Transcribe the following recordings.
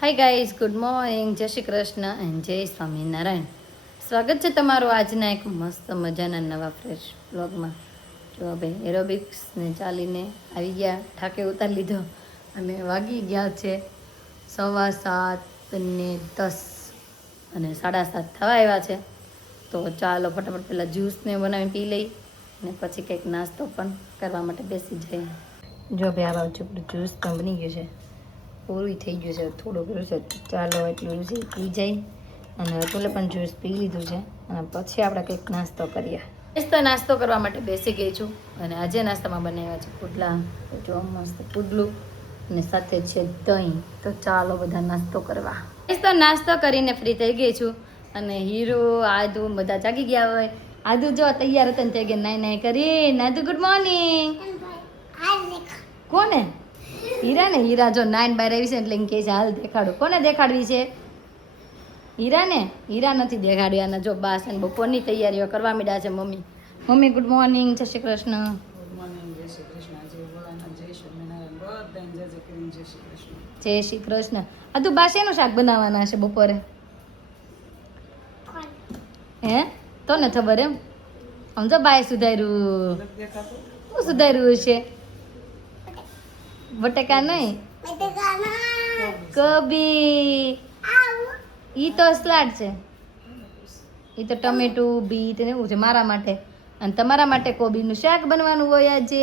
Hi guys, good morning, જય Shri Krishna and જય સ્વામિનારાયણ. સ્વાગત છે તમારું આજના એક મસ્ત મજાના નવા ફ્રેશ બ્લોગમાં. જો ભાઈ એરોબિક્સને ચાલીને આવી ગયા, ઠાકે ઉતારી લીધો અને વાગી ગયા છે 7:10 અને 7:30 થવા આવ્યા છે. તો ચાલો ફટાફટ પહેલાં જ્યુસને બનાવીને પી લઈ અને પછી કંઈક નાસ્તો પણ કરવા માટે બેસી જઈએ. જો ભાઈ આ બાજુ જ્યુસ પણ બની ગયું છે, પૂરું થઈ ગયું છે, થોડું કર્યું છે. ચાલો એટલું જ પી જાય અને અતુલે પણ જ્યુસ પી લીધું છે અને પછી આપણે કંઈક નાસ્તો કરીએ. તો નાસ્તો કરવા માટે બેસી ગઈ છું અને આજે નાસ્તામાં બનાવ્યા છે પુડલા. જો મસ્ત પુડલું અને સાથે છે દહીં. તો ચાલો બધા નાસ્તો કરવા. તો નાસ્તો કરીને ફ્રી થઈ ગઈ છું અને હીરો આદુ બધા જાગી ગયા હોય. આદુ જો તૈયાર હતા ને થઈ ગયા નાઈ નાઈ કરી. આદુ ગુડ મોર્નિંગ. કોને? હીરા ને. હીરા જો નાઈન બાર આવી છે એટલે એમ કહે છે હાલ દેખાડું. કોને દેખાડવી છે? હીરા ને. હીરા નથી દેખાડવી. આના જો બાસ અને બપોરની તૈયારીઓ કરવા માંડ્યા છે મમ્મી. મમ્મી ગુડ મોર્નિંગ, જય શ્રી કૃષ્ણ. જય શ્રી કૃષ્ણ. આ તું બા શેનું શાક બનાવવાના છે બપોરે? હે તો ને ખબર એમ. સમજો બાએ સુધાર્યું. શું સુધાર્યું છે? બટેકા નહીં, કોબી. ઈ તો સલાડ છે. ઈ તો ટમેટું બીટ ને એવું છે મારા માટે. અને તમારા માટે કોબીનું શાક બનવાનું હોય આજે.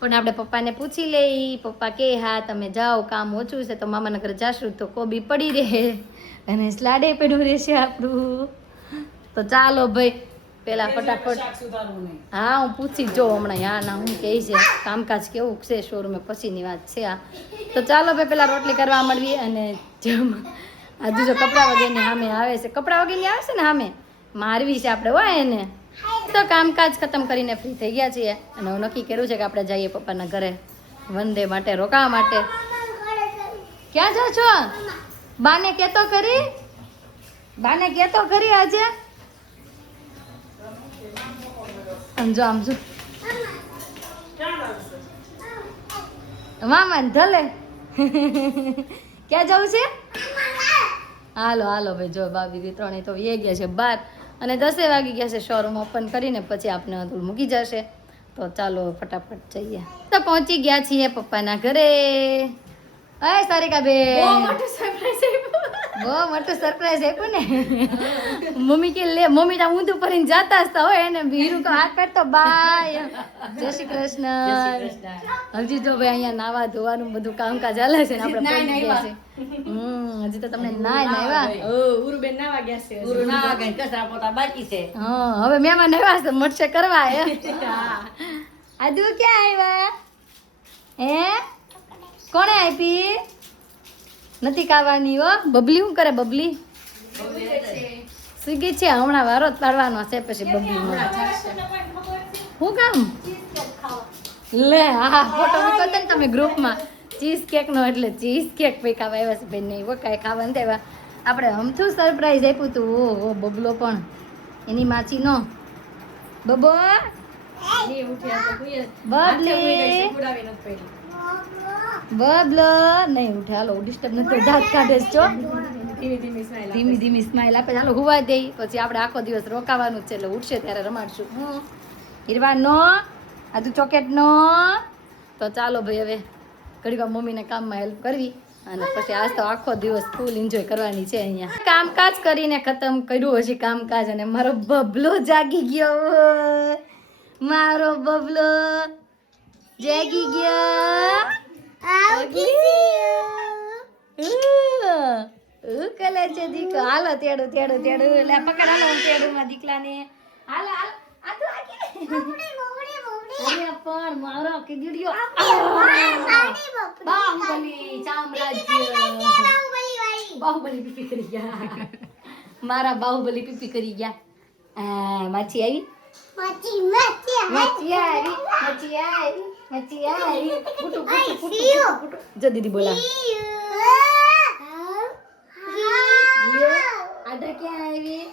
પણ આપણે પપ્પાને પૂછી લઈ. પપ્પા કે હા તમે જાઓ, કામ ઓછું છે તો મામાના ઘરે જાશું તો કોબી પડી રહે અને સલાડે પડ્યું રહેશે આપણું. તો ચાલો ભાઈ પેલા ફટાફટ. હા હું પૂછી જો હમણાં. હા ના હું કહે છે કામકાજ કેવું છે શોરૂમે, પછીની વાત છે આ. તો ચાલો ભાઈ પેલા રોટલી કરવા મળવી અને જેમ આજુ જો કપડાં વગેરેની સામે આવે છે. કપડાં વગેરેની આવે છે ને સામે મારવી છે આપણે હોય એને. તો કામકાજ ખતમ કરીને ફ્રી થઈ ગયા છીએ અને હું નક્કી કર્યું છે કે આપણે જઈએ પપ્પાના ઘરે વન ડે માટે રોકાવા માટે. ક્યાં જાઓ છો? બાને કહેતો ખરી. બાને કહેતો ખરી આજે. સમજો આમ જો મામા ધલે. ક્યાં જવું છે? હાલો હાલો ભાઈ. જો ભાભી ત્રણેય તો એ ગયા છે બહાર અને 10 વાગી ગયા છે. શોરૂમ ઓપન કરીને પછી આપણે અતુલ મૂકી જશે. તો ચાલો ફટાફટ જઈએ. તો પહોંચી ગયા છીએ પપ્પાના ઘરે. અય સારિકા બેન, બહુ મોટું સરપ્રાઈઝ આપ્યું ને. મમ્મી કે લે, મમ્મી તો ઊંધું પરીને જાતા હતા હોય એને હીરું તો હાથ કાઢતો બાય. જય શ્રી કૃષ્ણ. હજી તો ભાઈ અહીંયા નાવા ધોવાનું બધું કામકાજ ચાલે છે ને આપણે પહોંચી ગયા છે. હજી તો તમને નાવા ઉરુબેન નાવા ગયા છે. ઉરુ નાવા ગયા, કચરા પોતા બાકી છે. હા હવે મહેમાન આવ્યા છે, મળશે કરવા. હે આદુ ક્યાં આવ્યા? હે કોણે આપી? નથી ખાવાની હો. બબલી શું કરે? બબલી સુગી છે. હમણાં વારો જ પાડવાનો છે પછી બબલી શું કામ? લે હા ફોટો મૂકો ને તમે ગ્રુપમાં ચીઝ કેક નો. એટલે ચીઝ કેક ભાઈ ખાવા આવ્યા છે બેન. નહીં કાંઈ ખાવા નથી આવ્યા. આપણે હમથું સરપ્રાઈઝ આપ્યું તું. ઓ બબલો પણ એની માચી નો બબો બબલો નહીં ઉઠે. હાલો ડિસ્ટર્બ નથી. દાંત કાઢે છો. ધીમી ધીમી સ્માઈલ આપે. ચાલો હુવા દે પછી આપણે આખો દિવસ રોકાવાનું છે એટલે ઉઠશે ત્યારે રમાડશું. હીરવા નો આ તું ચોકેટ નો. તો ચાલો ભાઈ હવે ઘડીક મમ્મીને કામમાં હેલ્પ કરવી અને પછી આજ તો આખો દિવસ ફૂલ એન્જોય કરવાની છે. અહીંયા કામકાજ કરીને ખતમ કર્યું હજી કામકાજ અને મારો બબલો જાગી ગયો. મારો બબલો જાગી ગયો. કલે છે દીકો. હાલો તેડું તેડું તેડું. લે પકડ. હાલો હું તેડું માં દીકલાને. હાલો હાલ. આ તો આગે પણ મારો કીડીયો બાહુબલી સામ્રાજ્ય. બાહુબલી પીપી કરી ગયા. મારા બાહુબલી પીપી કરી ગયા. માછી આવી. મચી આવી. જો દીદી બોલા. આદા ક્યાં આવી?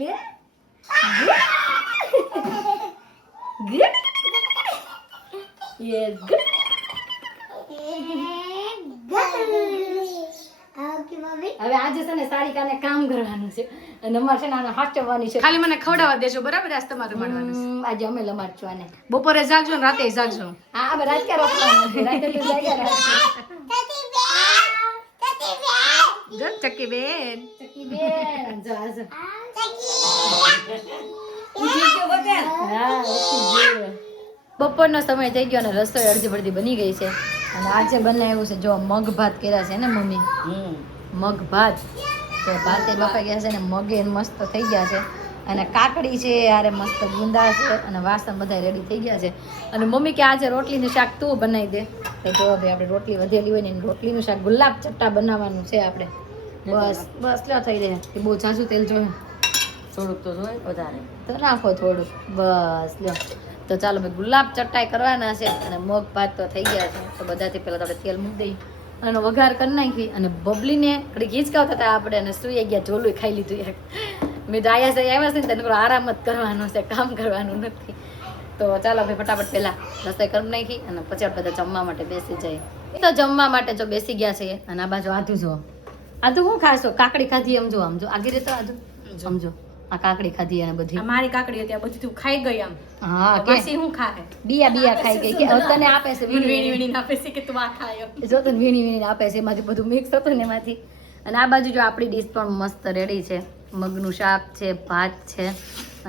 લે Yes, good. હવે આજે છે ને સારિકાને કામ કરવાનું છે અને અમારે છે ને આને હાચવવાની છે. ખાલી મને ખવડાવવા દેજો બરાબર આજ તમારે રમાડવાનું આજે અમે લમાડશું આને. બપોરે જાગજો ને રાતે જાગજો હા હવે રાત ક્યાં રોકવાનું છે? રાતે તો જાગ્યા રાખીએ. ચક્કી બેન ચકી બેન જો આજો. હા, ઉઠી ગયો. બપોરનો સમય થઈ ગયો અને રસોઈ અડધી પડધી બની ગઈ છે અને આજે બનાવ્યું છે જો મગ ભાત કર્યા છે ને મમ્મી. મગ ભાત તો ભાતે બફાઈ ગયા છે ને મગે મસ્ત થઈ ગયા છે અને કાકડી છે યારે મસ્ત ગુંદા છે અને વાસણ બધા રેડી થઈ ગયા છે અને મમ્મી કે આજે રોટલીનું શાક તું બનાવી દે તો જો ભાઈ આપણે રોટલી વધેલી હોય ને એની રોટલીનું શાક ગુલાબ ચટ્ટા બનાવવાનું છે આપણે. બસ બસ લ્યો થઈ જાય એ બહુ ઝાઝું તેલ જોઈએ થોડુંક તો જોઈએ વધારે તો નાખો થોડુંક બસ લ્યો. તો ચાલો ભાઈ ગુલાબ ચટ્ટાઈ કરવાના છે અને મગ ભાત તો થઈ ગયા છે તો બધાથી પહેલાં તો આપણે તેલ મૂકી દઈએ અને વઘાર કરી નાખી અને બબલીને ઘડી ખીચકાવતા હતા આપણે અને સુઈ ગયા જોલું ખાઈ લીધું એક. મેં તો આવ્યા છે ને તેને આરામ જ કરવાનો છે કામ કરવાનું નથી. તો ચાલો ભાઈ ફટાફટ પહેલાં રસોઈ કરી નાખી અને પછી આપણે બધા જમવા માટે બેસી જઈએ. તો જમવા માટે જો બેસી ગયા છે અને આ બાજુ આધું જો આધું શું ખાશો? કાકડી ખાધી એમ જો આમ જો આગી રીતે આધું સમજો આ કાકડી ખાધી અને બધી મારી કાકડી હતી આ બધી તું ખાઈ ગઈ આમ હા કે પછી હું ખાય બિયા ખાઈ ગઈ કે હવે તને આપે છે વીણી વીણી આપે છે કે તું આ ખાયો જો તને વીણી આપે છે એમાંથી બધું મિક્સ હતું ને એમાંથી. અને આ બાજુ જો આપણી ડીશ પણ મસ્ત રેડી છે. મગનું શાક છે, ભાત છે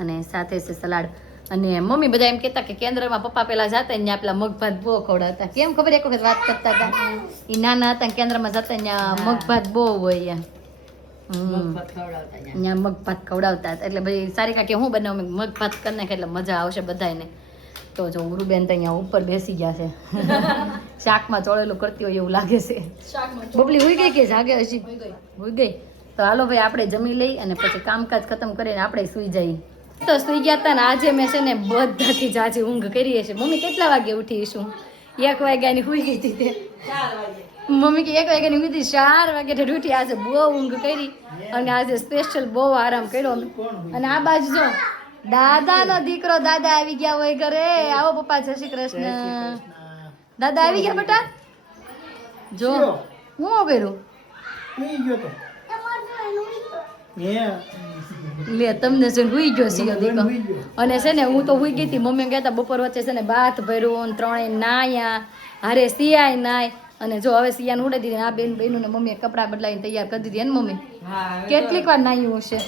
અને સાથે છે સલાડ. અને મમ્મી બધા એમ કહેતા કે કેન્દ્રમાં પપ્પા પેલા જતા ને પેલા મગ ભાત બહુ ખવડાવતા. કેમ ખબર એક વખત વાત કરતા હતા એ નાના હતા કેન્દ્રમાં જતા ત્યાં મગ ભાત બહુ હોય એમ. ત્યાં મગ ભાત ખવડાવતા હતા એટલે ભાઈ સારિકા કે હું બનાવું મગ ભાત કરી નાખે એટલે મજા આવશે બધાને. તો જો ઉરુબેન તો અહીંયા ઉપર બેસી ગયા છે શાકમાં ચોળેલું કરતી હોય એવું લાગે છે. બબલી હોઈ ગઈ કે જાગે હજી? હોઈ ગઈ. તો હાલો ભાઈ આપણે જમી લઈ અને પછી કામકાજ ખતમ કરીને આપણે સુઈ જઈએ. તો સુઈ ગયા હતા ને આજે મેં છે ને બધાથી જાજી ઊંઘ કરી છે. મમ્મી કેટલા વાગે ઉઠીશું? 1 વાગ્યાની સુઈ ગઈ હતી તે. મમ્મી કે 1 વાગ્યાની ઉઠી 4 વાગે ઉઠી. આજે બહુ ઊંઘ કરી અને આજે સ્પેશિયલ બહુ આરામ કર્યો. અને આ બાજુ જો દાદાનો દીકરો દાદા આવી ગયા હોય ઘરે. આવો પપ્પા જય શ્રી કૃષ્ણ. દાદા આવી ગયા બેટા જો હું કર્યું લે તમને છે હુઈ ગયો સિયો દીકરો. અને છે ને હું તો હુઈ ગઈ હતી. મમ્મી કહેતા બપોર વચ્ચે છે ને બાથ ભર્યું ને 3 નાયા હારે સિયાય નાય અને જો હવે સિયાને ઉડાડી દીધી. આ બેનું ને મમ્મીએ કપડાં બદલાવીને તૈયાર કરી દીધી ને મમ્મી કેટલીક વાર નાયું હશે?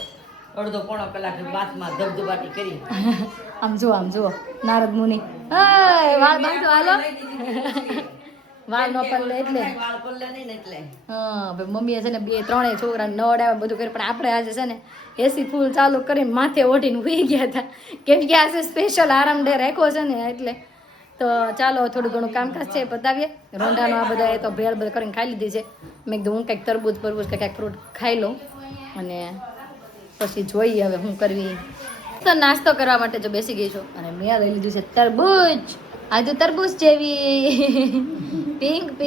અડધો પોણો કલાક બાથમાં ધબધબાટી કરી આમ જો નારદ મુનિ વાળ બાંધો હાલો વાળ નો પલ્લે એટલે વાળ પલ્લે નહીં ને એટલે હા ભાઈ મમ્મીએ છે ને 2-3 છોકરા નવડાવે બધું કર્યું પણ આપણે આજે છે ને એસી ફૂલ ચાલુ કરીને માથે ઓઢીને સુઈ ગયા હતા કેમ કે આજે સ્પેશિયલ આરામ ડે રાખ્યો છે ને એટલે. તો ચાલો થોડું ઘણું કામકાજ છે બતાવીએ. રોંઢાનો આ બધા તો ભેળ બધું કરીને ખાઈ લીધી છે. મેં કીધું હું કંઈક તરબૂચ કે કંઈક ફ્રૂટ ખાઈ લઉં અને પછી જોઈએ હવે શું કરવી. તો નાસ્તો કરવા માટે જો બેસી ગઈ છું અને મેં લઈ લીધું છે તરબૂચ. આજે તરબૂચ જેવી પિંક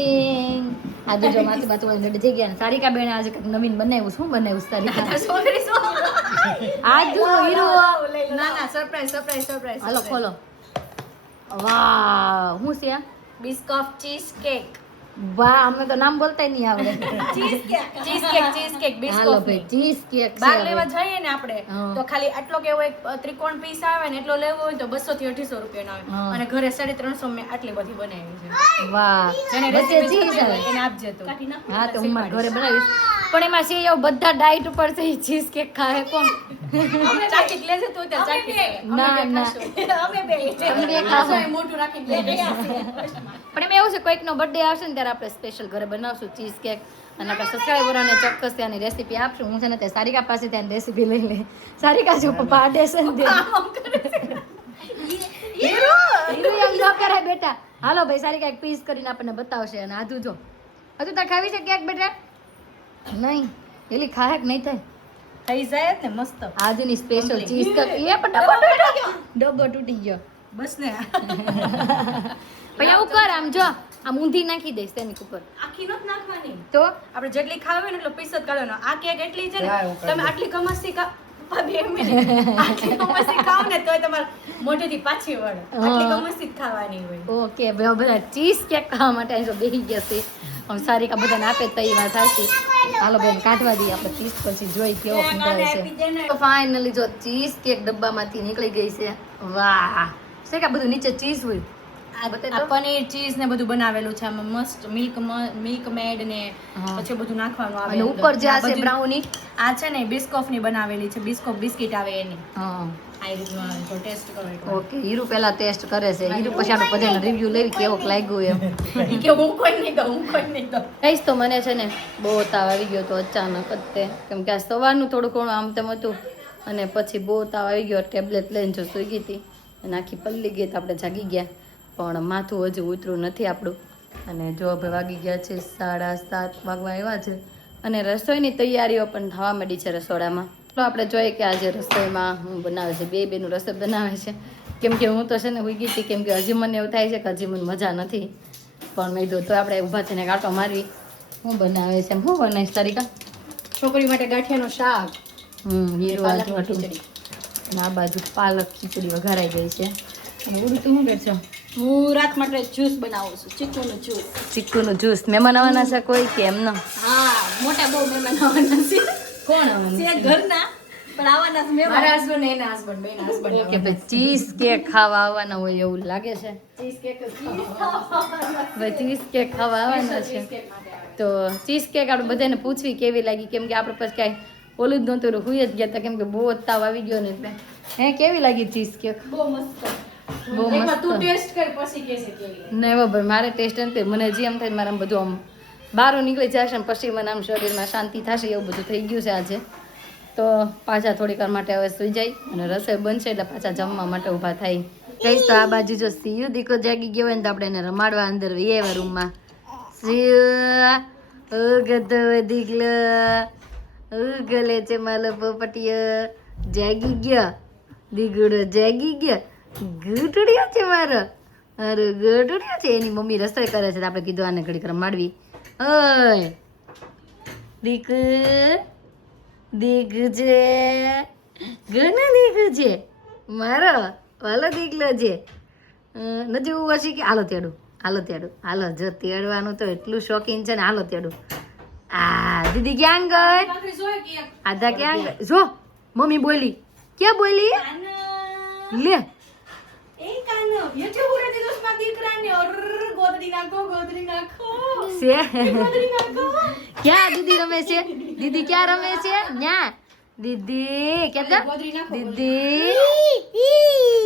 આજે જો માથે બાથું લડી જઈ ગયા. સારિકા બેને આજે કંઈક નવીન બનાવ્યું. શું બનાવ્યું સારિકા? આજુ હીરો ના સરપ્રાઈઝ હાલો ખોલો. વાહ શું છે આ? બિસ્કોફ ચીઝ કેક વાહ અમને તો નામ બોલતા નહીં આવડે. ચીઝ કેક હાલો ભાઈ ચીઝ કેક બહાર લેવા જઈએ ને આપણે તો ખાલી આટલો કેવો એક ત્રિકોણ પીસ આવે ને એટલો લેવો હોય તો 200 થી 250 રૂપિયાનો આવે અને ઘરે 350 મેં આટલી બધી બનાવી છે. વાહ જેને વચ્ચે રેસીપી ચીઝ આવે. એને આપજે તો હા તો હું મારા ઘરે બનાવીશ પણ એમાં છે એવું બધા ડાઈટ ઉપર છે ચીઝ કેક ખાય કોણ? ચાકી લેજે તું ત્યાં ચાકી ના ના અમે બે તમે ખાશો. મોટું રાખીને લે ગયા પણ એમાં એવું છે કોઈકનો બર્થડે આવશે ને ત્યારે આપણે સ્પેશિયલ ઘરે બનાવશું ચીઝ કેક અને આપણા સબસ્ક્રાઈબરોને ચોક્કસ ત્યાંની રેસીપી આપશું. હું છે ને તે સારિકા પાસે ત્યાંની રેસીપી લઈ લે. સારિકા જો પાડે છે ને હીરો એમ ન કરાય બેટા. હાલો ભાઈ સારિકા એક પીસ કરીને આપણને બતાવશે અને આધું જો હજુ તાર ખાવી છે કેક બેટા? નહીં એલી ખાય કે નહીં થાય? થઈ જાય ને મસ્ત આજની સ્પેશિયલ ચીઝ કેક એ પણ ડબ્બો તૂટી ગયો બસ ને પછી આવું કર આમ જો આમ ઊંધી નાખી દઈશ તેની ઉપર. આખી નત નાખવાની તો આપણે જેટલી ખાવી હોય ને એટલો પીસ જ કાઢવાનો. આ કેક એટલી છે ને તમે આટલી કમસી આટલી કમસી ખાવ ને તોય તમારે મોઢેથી પાછી વળે. આટલી કમસી જ ખાવાની હોય. ઓકે બધા ચીઝ કેક ખાવા માટે અહીં જો બેસી ગયા છે હવે સારિકા બધાને આપે તો એ વાત સાચી. હાલો બેન કાઢવા દઈએ આપણે ચીઝ પછી જોઈ કેવો ફૂંકાય છે. તો ફાઇનલી જો ચીઝ કેક ડબ્બામાંથી નીકળી ગઈ છે. વાહ છે કે બધું નીચે ચીઝ હોય આ પનીર ચીઝ ને બધું બનાવેલું છે આમાં મસ્ત મિલ્ક મેડ ને પછી બધું નાખવાનું આવે અને ઉપર જે આ છે બ્રાઉની આ છે ને બિસ્કોફ ની બનાવેલી છે બિસ્કોફ બિસ્કિટ આવે એની હા આ રીતનું આવે તો ટેસ્ટ કરો એકવાર. ઓકે હીરુ પહેલા ટેસ્ટ કરે છે. હીરુ પછી આપણે બધાનો રિવ્યુ લેવી કેવો લાગ્યું એમ. ઈ કે હું કોઈ નહીં દઉં કઈશ તો મને છે ને બહુ તાવ આવી ગયો તો અચાનક જ તે કેમ કે આ સવારનું થોડું ઘણું આમ તેમ હતું અને પછી બહુ તાવ આવી ગયો. ટેબ્લેટ લઈને જો સૂઈ ગઈ હતી અને આખી પલ્લી ગઈ તો આપણે જાગી ગયા પણ માથું હજુ ઉતરું નથી આપણું. અને જો હવે વાગી ગયા છે 7:30 વાગવા આવ્યા છે અને રસોઈની તૈયારીઓ પણ થવા માંડી છે રસોડામાં. તો આપણે જોઈએ કે આજે રસોઈમાં હું બનાવે છે. બેનું રસોઈ બનાવે છે કેમ કે હું તો છે ને હોઈ ગઈ હતી કેમ કે હજી મને એવું થાય છે કે હજી મને મજા નથી પણ મેં કીધું તો આપણે ઊભા થઈને કાંટો મારવી. હું બનાવે છે હું બનાવીશ તારીકા? છોકરી માટે ગાંઠિયાનું શાક હીરો પાલકની ખીચડી. અને આ બાજુ પાલક ખીચડી વઘારાઈ ગઈ છે. અને ઉડી તું શું કરશો? હું રાત માટે જ્યુસ બનાવું છું ચીકુનું જ્યુસ. ચીકુનું જ્યુસ. મહેમાન આવવાના છે કોઈ કે એમનો? હા મોટા બહુ મહેમાન આવવાના છે. કોણ આવવાનું છે ઘરના પણ આવવાના છે મહેમાન. મારા હસબન્ડ ને એના હસબન્ડ બેના હસબન્ડ કે ભાઈ ચીઝ કેક ખાવા આવવાના હોય એવું લાગે છે. ચીઝ કેક ભાઈ ચીઝ કેક ખાવા આવવાના છે તો ચીઝ કેક આપણે બધાને પૂછવી કેવી લાગી કેમ કે આપણે પછી કાંઈ ઓલું જ નહોતું હુઈ જ ગયા હતા કેમ કે બહુ જ તાવ આવી ગયો ને એટલે. હે કેવી લાગી ચીઝ કેક? બહુ મસ્ત. બહુ એકવાર તું મસ્ત. ટેસ્ટ કર પછી કહેશે કેવી. નહીં ભાઈ મારે ટેસ્ટ નથી. મને જે એમ થાય મારે આમ બધું આમ બહાર નીકળી જશે ને પછી મને આમ શરીરમાં શાંતિ થશે એવું બધું થઈ ગયું છે આજે. તો પાછા થોડીક વાર માટે હવે સુઈ જાય અને રસોઈ બનશે એટલે પાછા જમવા માટે ઊભા થાય. કહીશ તો આ બાજુ જો સીયુ દીકો જાગી ગયો હોય ને તો આપણે એને રમાડવા અંદર વીએ રૂમમાં. સીયુ ઓ ગધો દીકલો ઓ ગલે છે માલો પોપટીયો જાગી ગયો દીગડો જાગી ગયો ગૂટડ્યો છે મારો અરે ગૂટડ્યો છે. એની મમ્મી રસોઈ કરે છે તો આપણે કીધું આને ઘડીક રમાડવી. ઓય દીકુ દીકુ છે ઘણો દીકુ છે મારો વાલો દીકલો છે. નથી એવું હશે કે હાલો તેડું હાલો જો તેડવાનું તો એટલું શોખીન છે ને હાલો તેડું. આ દીદી ક્યાં ગઈ? ભાખરી જોઈ કે એક આધા ક્યાં ગઈ? જો મમ્મી બોલી ક્યાં બોલી કાનો લે એ કાનો યે ઉરે દીધું સ્પા દીકરાને ઓર ગોદડી નાખો છે ગોદડી નાખો. ક્યાં દીદી રમે છે? દીદી ક્યાં રમે છે? ન્યા દીદી કેતા ગોદડી નાખો.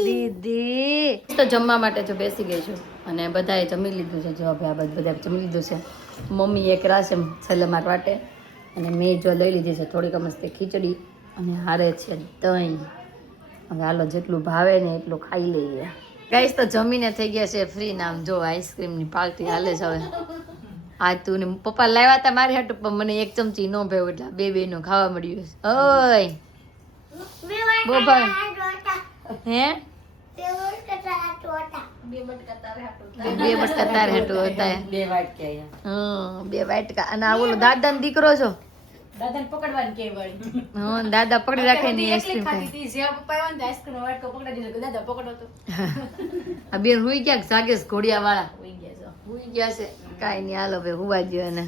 દીદી તો જમવા માટે જો બેસી ગઈ છું અને બધાએ જમી લીધું છે. જો ભાઈ આ બધા જમી લીધું છે. મમ્મી એક રાશે છેલ્લે માર વાટે અને મેં જો લઈ લીધી છે થોડીક મસ્ત ખીચડી અને હારે છે દહીં. હવે હાલો જેટલું ભાવે ને એટલું ખાઈ લઈએ. ગાઈસ તો જમીને થઈ ગયા છે ફ્રી. નામ જો આઈસ્ક્રીમની પાર્ટી હાલે છે હવે. આ તું ને પપ્પા લાવ્યા હતા મારી હાટુ પણ મને એક ચમચી ન ભાવ એટલે બે નું ખાવા મળ્યું છે. ઓય બહુ ભાવે હે? બે બટકા તારે હાટુ હતા. બે વાટકા અને આ ઓલો દાદા દીકરો છો. દાદાને પકડવાની કે વળી. હા દાદા પકડી રાખે ને આઈસ્ક્રીમ ખાતી ખાય. હતી જે પપ્પા આવ્યા ને આઈસ્ક્રીમ વાટકો પકડાઈ દીધો કે દાદા પકડો તો આ બેન હુઈ ગયા જાગેશ ઘોડિયા વાળા હોઈ ગયા છો. હુઈ ગયા છે. કાંઈ નહીં હાલો ભાઈ હુવા ગયો એને.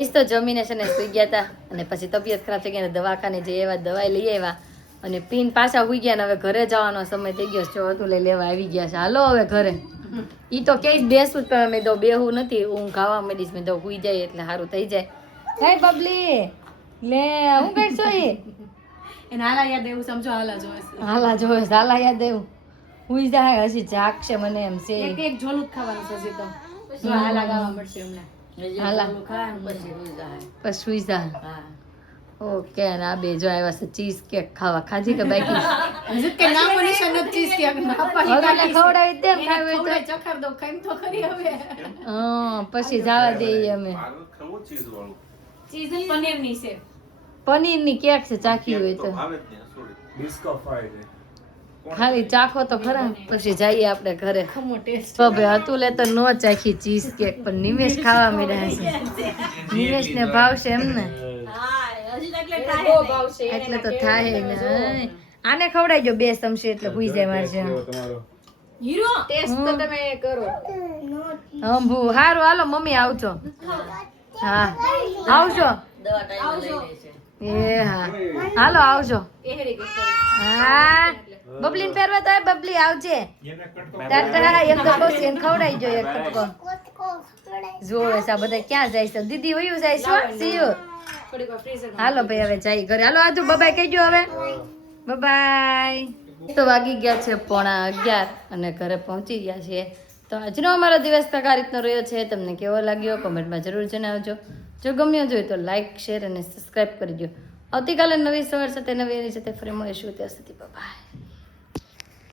ઈસ તો જમીને છે ને સુઈ ગયા હતા અને પછી તબિયત ખરાબ થઈ ગઈ ને દવાખાને જઈ આવ્યા દવાઈ લઈ આવ્યા અને પીન પાછા હુઈ ગયા ને હવે ઘરે જવાનો સમય થઈ ગયો છે. હતું લઈ લેવા આવી ગયા છે. હાલો હવે ઘરે. ઈ તો ક્યાંય બેસવું જ પણ મેં તો બેહું નથી. હું ખાવા માંડીશ મેં તો હુઈ જાય એટલે સારું થઈ જાય. હે બબલી લે હું કરશો એ એને હાલા યાદ એવું સમજો હાલા જોઈશ. હાલા જોવે હાલા યાદ એવું હુઈ જાય હજી જાગશે મને એમ છે. એક એક ઝોલું જ ખાવાનું છે હજી તો. પછી હાલા ગાવા મળશે એમને. હાલા પછી સુઈ જા. ઓકે અને આ બે જો આવ્યા છે ચીઝ કેક ખાવા. ખાધી કે બાકી? હજી કે નામ નિશાન નથી ચીઝ કેક ના હવે એટલે ખવડાવી દે ને ખાવી હોય તો. ચખર દો ખાઈમ તો ખરી હવે. હા પછી જવા દઈએ અમે. ચીઝ ને પનીર ની છે. પનીરની કેક છે ચાખી હોય તો ખાલી ચાખો તો ખરા પછી જઈએ આપણે ઘરે. ખમો ટેસ્ટ હવે હતું લે તો નો ચાખી ચીઝ કેક પણ નિમેશ ખાવા મળ્યા છે. નિમેશ ને ભાવશે એમ ને હા હજી એટલે થાય બહુ ભાવશે એટલે તો થાય ને. આને ખવડાવી જો બે ચમચી એટલે ભૂઈ જાય મારે છે. હીરો ટેસ્ટ તો તમે કરો હંભુ હારું હાલો મમ્મી આવજો હા આવજો એ હા હાલો આવજો એ હેડી ગઈ હા બબલીને પહેરવા તો બબલી આવજે ટાટા એમ તો બસ એને ખવડાવી જોઈએ એક કટકો જોવે છે આ બધા ક્યાં જાય છે દીદી વયું જાય છે સીયું થોડીક વાર ફ્રીઝર હાલો ભાઈ હવે જાય ઘરે હાલો આજુ બબાય કહેજો હવે બબાય તો વાગી ગયા છે 11:30 અને ઘરે પહોંચી ગયા છીએ તો આજનો અમારો દિવસ કંઈક આ રીતનો રહ્યો છે તમને કેવો લાગ્યો કોમેન્ટમાં જરૂર જણાવજો જો ગમ્યો જોઈએ તો લાઈક શેર અને સબસ્ક્રાઈબ કરી દો આવતીકાલે નવી સવાર સાથે નવી એની સાથે ફરી મળીશું ત્યાં સુધી બાય